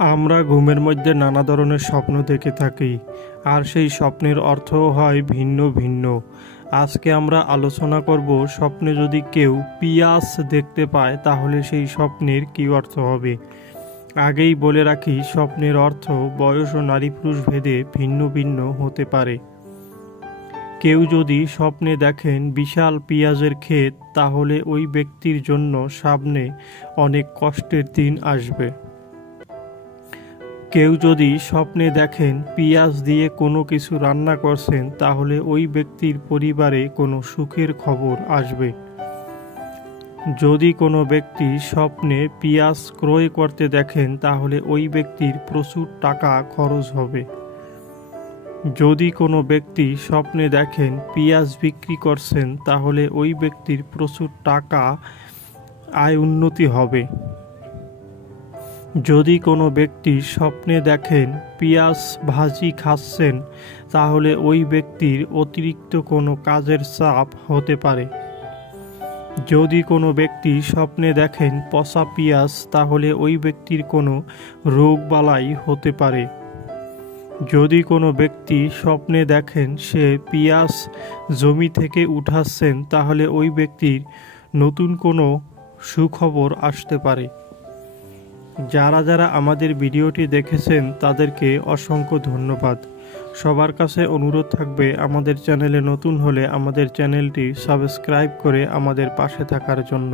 আমরা ঘুমের মধ্যে নানা ধরনের স্বপ্ন দেখে থাকি, আর সেই স্বপ্নের অর্থও হয় ভিন্ন ভিন্ন। আজকে আমরা আলোচনা করব, স্বপ্নে যদি কেউ পিয়াস দেখতে পায় তাহলে সেই স্বপ্নের কী অর্থ হবে। আগেই বলে রাখি, স্বপ্নের অর্থ বয়স ও নারী পুরুষ ভেদে ভিন্ন ভিন্ন হতে পারে। কেউ যদি স্বপ্নে দেখেন বিশাল পেঁয়াজের ক্ষেত, তাহলে ওই ব্যক্তির জন্য সামনে অনেক কষ্টের দিন আসবে। কেউ যদি স্বপ্নে দেখেন পেঁয়াজ দিয়ে কোনো কিছু রান্না করছেন, তাহলে ওই ব্যক্তির পরিবারে কোনো সুখের খবর আসবে। যদি কোনো ব্যক্তি স্বপ্নে পেঁয়াজ ক্রয় করতে দেখেন, তাহলে ওই ব্যক্তির প্রচুর টাকা খরচ হবে। যদি কোনো ব্যক্তি স্বপ্নে দেখেন পেঁয়াজ বিক্রি করছেন, তাহলে ওই ব্যক্তির প্রচুর টাকা আয় উন্নতি হবে। যদি কোনো ব্যক্তি স্বপ্নে দেখেন পেঁয়াজ ভাজি খাচ্ছেন, তাহলে ওই ব্যক্তির অতিরিক্ত কোনো কাজের চাপ হতে পারে। যদি কোনো ব্যক্তি স্বপ্নে দেখেন পচা পেঁয়াজ, তাহলে ওই ব্যক্তির কোনো রোগবালাই হতে পারে। যদি কোনো ব্যক্তি স্বপ্নে দেখেন সে পেঁয়াজ জমি থেকে উঠাচ্ছেন, তাহলে ওই ব্যক্তির নতুন কোনো সুখবর আসতে পারে। যারা যারা আমাদের ভিডিওটি দেখেছেন তাদেরকে অসংখ্য ধন্যবাদ। সবার কাছে অনুরোধ থাকবে, আমাদের চ্যানেলে নতুন হলে আমাদের চ্যানেলটি সাবস্ক্রাইব করে আমাদের পাশে থাকার জন্য।